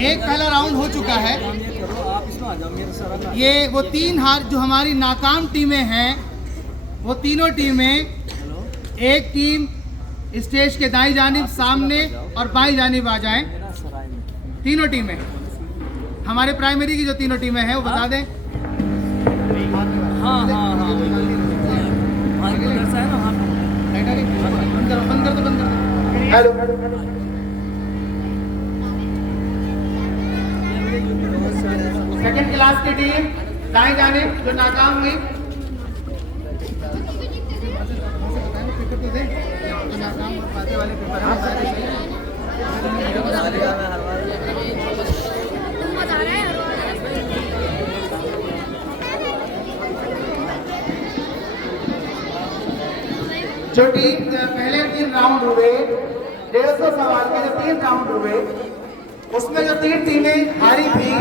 एक पहला राउंड हो चुका है। ये वो 3 हार जो हमारी नाकाम टीमें हैं, वो तीनों टीमें, एक टीम स्टेज के दाईं जानिब सामने और बाईं जानिब आ जाएं। तीनों टीमें हमारे प्राइमरी की जो तीनों टीमें हैं वो बता दें। हाँ बंद कर दो। हेलो, सेकंड क्लास की टीम दाएं जानिब जो नाकाम हुई, जो टीम पहले 3 राउंड हुए 150 सवाल के जो 3 राउंड हुए, उसमें जो 3 टीमें हारी थी,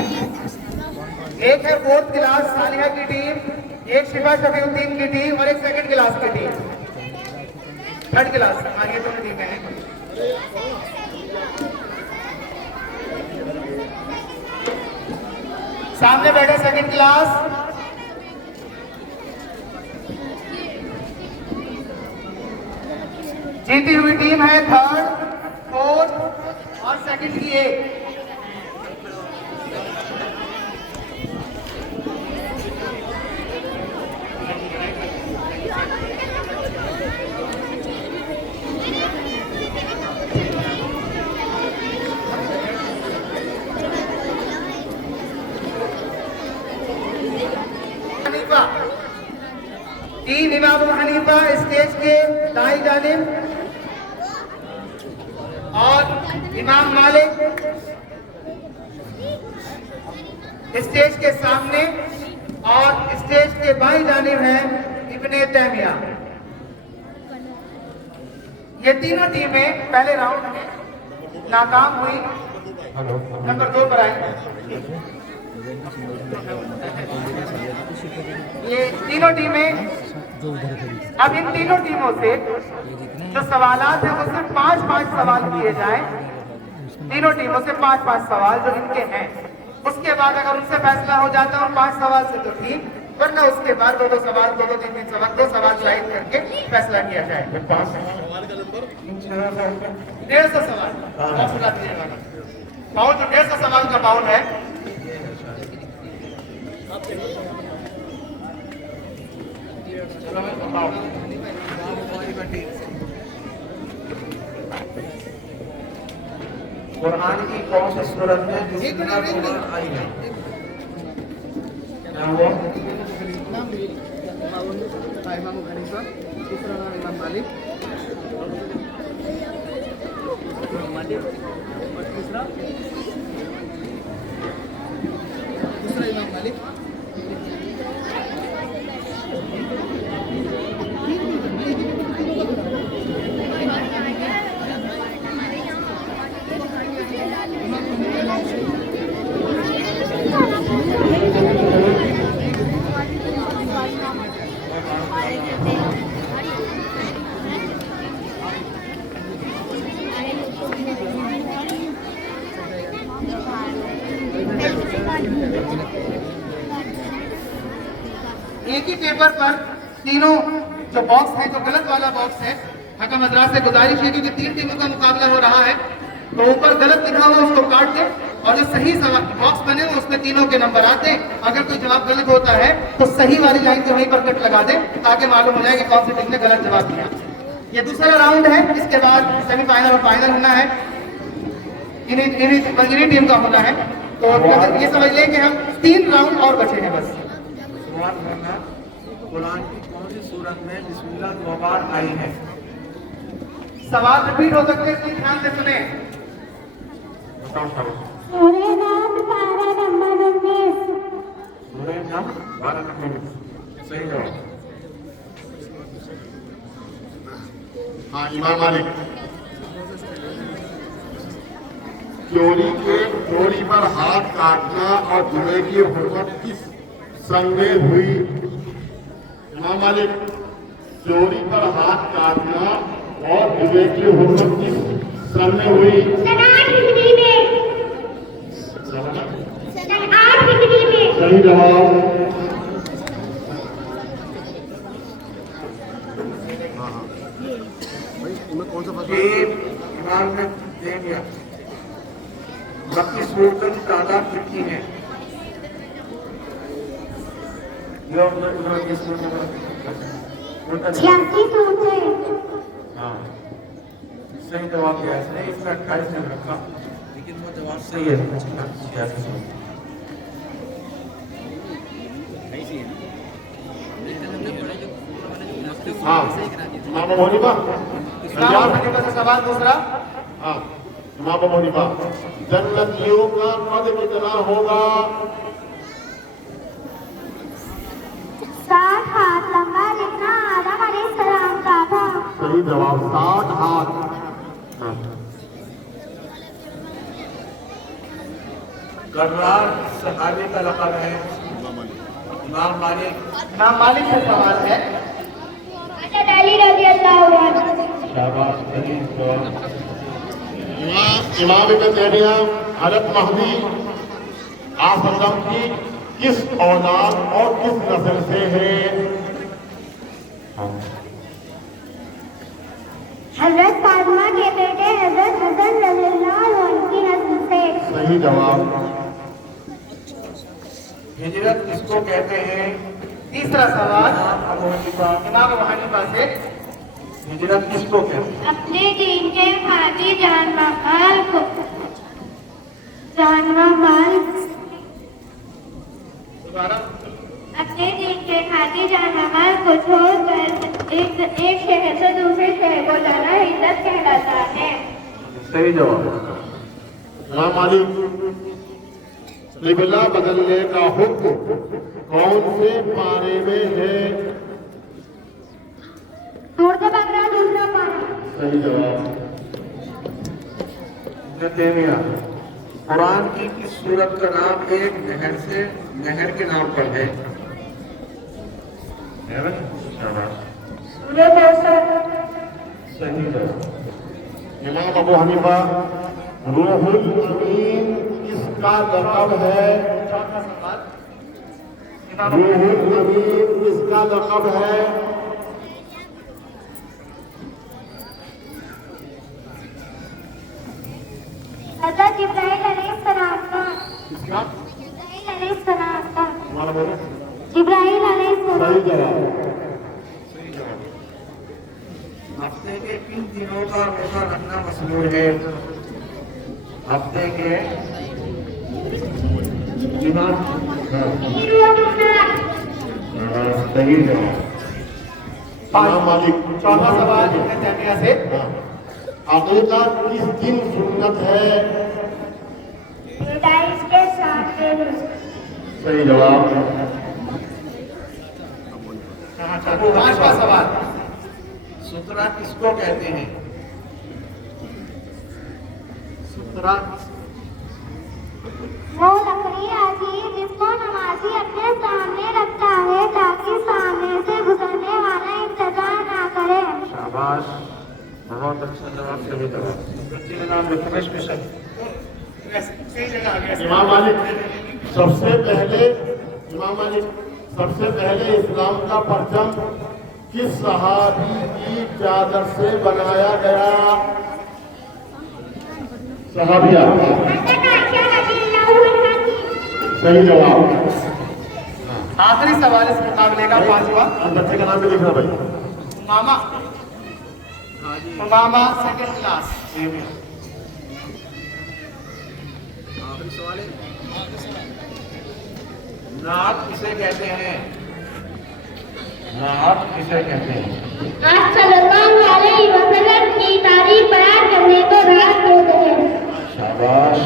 एक है 4th क्लास सालिहा की टीम, एक शिफा शफीउद्दीन की टीम और एक सेकंड क्लास की टीम। 3rd क्लास ये दोनों टीमें हैं। सामने बैठे सेकंड क्लास, जीती हुई टीम है 3rd, 4th और सेकंड की एक। टीम इमाम अबू हनीफा स्टेज के दाईं जानिब और इमाम मालिक स्टेज के सामने और स्टेज के बाईं जानिब है इब्ने तैमिया। ये तीनों टीमें पहले राउंड में नाकाम हुई। नंबर 2 पर आए। ये तीनों टीमें, अब इन तीनों टीमों से जो सवालात हैं वो सिर्फ 5-5 सवाल किए जाएं। तीनों टीमों से 5-5 सवाल जो इनके हैं, उसके बाद अगर उनसे फैसला हो जाता है 5 सवाल से तो ठीक, वरना उसके बाद 2-2 सवाल 2-3 सवाल 2 सवाल लाइन करके फैसला किया जाए। 150 सवाल बाउल, जो 150 सवाल का बाउल है, कुरान की कौन सी सूरत में बिस्मिल्लाह आई है? क्या हुआ? इमाम अबू हनीफा, दूसरा नाम इमाम मालिक और दूसरा इमाम मालिक। एक ही पेपर पर तीनों जो बॉक्स है, जो गलत वाला बॉक्स है, हकम हजरात से गुजारिश है क्योंकि 3 टीमों का मुकाबला हो रहा है, तो ऊपर गलत लिखा हुआ उसको काट दे और जो सही बॉक्स बने हुए उसमें तीनों के नंबर आते। अगर कोई जवाब गलत होता है तो सही वाली लाइन को वहीं पर कट लगा दे ताकि मालूम हो जाए कि कौन सी टीम ने गलत जवाब दिया। ये दूसरा राउंड है, इसके बाद सेमीफाइनल और फाइनल होना है, इन्हीं टीम का होना है। तो ये समझ लें कि हम 3 राउंड और बचे हैं बस। कुरान की कौन सी सूरत में बिस्मिल्लाह 2 बार आई है? सवाल रिपीट हो सकते हैं, इसलिए ध्यान से सुने। बताओ। सूरह नाम पारा नंबर 19। सूरह नाम 12 नंबर। सही जवाब। हाँ, इमाम मालिक। चोरी पर हाथ काटना और जुए की हुर्मत किस सन में हुई? इमाम मालिक, चोरी पर हाथ काटना और जुए की हुर्मत किस सन में हुई? सही जवाब। ये इमाम ने दे दिया। बाकी सूरतों की तादाद कितनी है? छियासी सूरतें। हाँ, सही जवाब दिया इसने। इसमें 28 ने रखा, लेकिन वो जवाब सही है। 86। हाँ इमाम अबू हनीफा। इमाम अबू हनीफा से सवाल दूसरा। हाँ इमाम अबू हनीफा, जन्नतियों का कद कितना होगा? 60 हाथ लंबा जितना आदम अलैहिस्सलाम का था। सही जवाब, 60 हाथ। हाँ। कर्रार सहाबे का लक़ब है। इमाम मालिक। इमाम मालिक से सवाल है। हज़रत अली रज़ियल्लाहु अन्हु। शाबाश, सही जवाब। इमाम इब्न तैमिया हज़रत महदी आसम की किस औलाद और किस नस्ल से है? हज़रत फातिमा के बेटे हज़रत हसन रज़ियल्लाहु अन्हु की नस्ल से। सही जवाब। हिजरत किसको कहते हैं? तीसरा सवाल इमाम अबू हनीफा। इमाम अबू हनीफा से। हिजरत किसको कहते हैं? अपने दीन के खातिर जान माल को दोबारा। अपने दीन के खातिर जान माल को छोड़कर एक शहर से दूसरे शहर को जाना हिजरत कहलाता है। सही जवाब। इमाम मालिक, क़िबला बदलने का हुक्म कौन से पारे में है? सूरत बकरा दूसरा पारा। सही जवाब। इब्न तैमिया, कुरान की किस सूरत का नाम एक नहर के नाम पर है? शाबाश, सूरत कौसर। सही जवाब। इमाम अबू हनीफा, रूहुल अमीन किसका लक़ब है? चौथा सवाल। इमाम अबू रूहुल अमीन किसका लक़ब है? हज़रत जिब्राइल अलैहिस्सलाम का। किसका? जिब्राइल अलैहिस्सलाम का। हमारा बोलो। जिब्राइल अलैहिस्सलाम। सही जवाब। सही जवाब। हफ्ते के किन दिनों का रोजा रखना मसनून है? हफ्ते के दिनों। सही जवाब। इमाम मालिक, चौथा सवाल इब्न तैमिया से। अक़ीक़ा किस दिन सुन्नत है? पैदाइश के 7वें दिन। सही जवाब। पांचवा सवाल। सुतरा किसको कहते हैं? सुतरा। वो लकड़ी आती है जिसको नमाजी अपने सामने रखता है ताकि सामने से गुजरने वाला इंतजार ना करे। शाबाश, बहुत अच्छा जवाब। सही जवाब। बच्चे का नाम रमेश मिशन। सही जगह आ गया। इमाम मालिक, सबसे पहले इस्लाम का परचम किस सहाबी की चादर से बनाया गया? सहाबिया। हज़रत आयशा रज़ियल्लाहु अन्हा की। सही जवाब। आखिरी सवाल इस मुकाबले का, पांचवा। बच्चे का नाम भी लिखना भाई। उमामा। Umama second class. आखिरी सवाल है, नात किसे कहते हैं? नात किसे कहते हैं? आप सल्लल्लाहु अलैहि वसल्लम की तारीफ बयान करने को रात कहते हैं। शाबाश,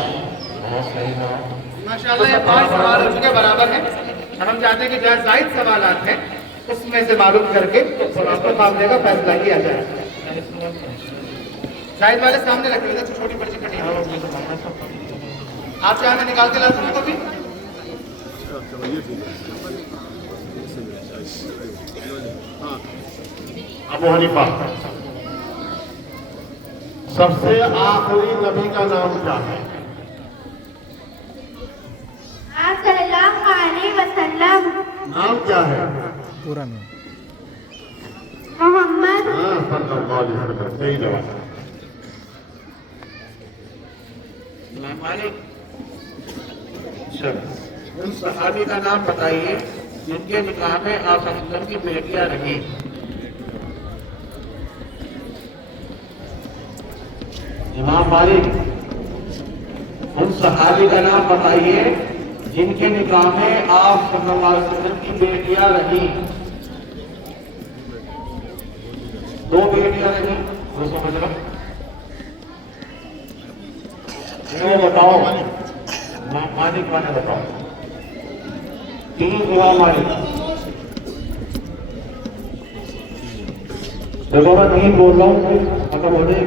बहुत सही नाम। माशाल्लाह, ये 5 सवाल हो चुके बराबर हैं। अब हम चाहते हैं कि जो जायद सवालात हैं उसमें से मालूम करके इस मुकाबले का फैसला किया जाए। जायद वाले सामने रखिएगा, तो छोटी पर्ची कटी है। आप चाहे मैं निकाल के ला दूँ कभी? अबू हनीफा, सबसे आखिरी नबी का नाम क्या है? आप सल्लल्लाहु अलैहि वसल्लम। नाम क्या है? मोहम्मद। हाँ, सल्लल्लाहु अलैहि वसल्लम, सही जवाब। इमाम मालिक, चलो, उन सहाबी का नाम बताइए जिनके निकाह में आप वसल्लम की बेटियां रही। इमाम मालिक, उन सहाबी का नाम बताइए जिनके निकाह में आप सल्लल्लाहु अलैहि वसल्लम की बेटियां रही। दो बेटियां रही, वो समझ लो। इन्हें बताओ, मालिक माने बताओ। 3 इमाम मालिक। देखो मैं नहीं बोल रहा हूँ, खत्म हो जाए।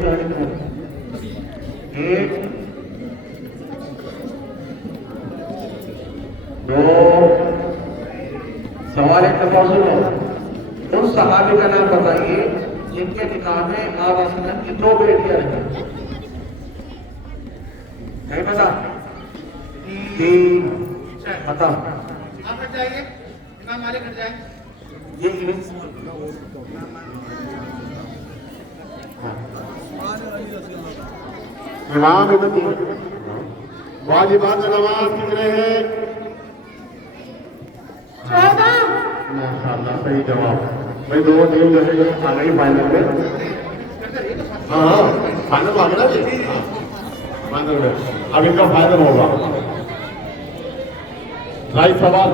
1 2 सवाल एक दफा सुनो। उन सहाबी का नाम बताइए जिनके निकाह में आप वसल्लम की 2 बेटियां रही। नहीं पता? 3 पता। आप हट जाइए, इमाम मालिक हट जाए। ये इमाम इब्न वाजिबात नमाज कितने हैं? 14। माशाअल्लाह, सही जवाब। भाई 2 टीम जैसे आ गई फाइनल में। हाँ, फाइनल आ गया ना जी। हाँ, फाइनल में अब इनका फाइनल होगा। राइट सवाल।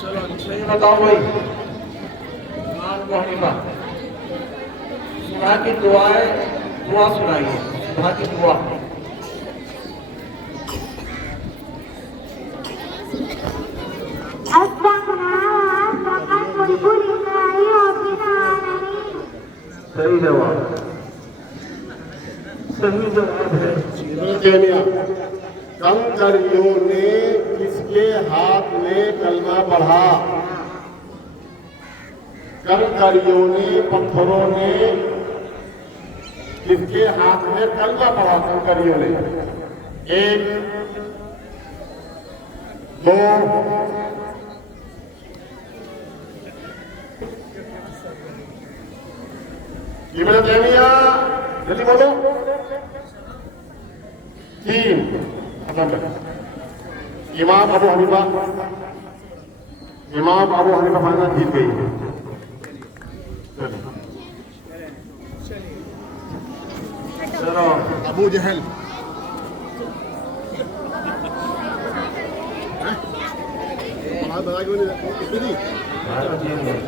चलो सही बताओ भाई। इमाम अबू हनीफा, सुबह की दुआ सुनाइए। सुबह की दुआ। सही जवाब, सही जवाब है। इब्न तैमिया, कम करियों ने किसके हाथ में कलमा पढ़ा? कम करियों ने, पत्थरों ने किसके हाथ में कलमा पढ़ा? कम करियों ने। 1 2 इब्न तैमिया, जल्दी बोलो। 3 खत्म। इमाम अबू हनीफा फाइनल जीत गई है। चलो अबू जहल भारत जीत गए।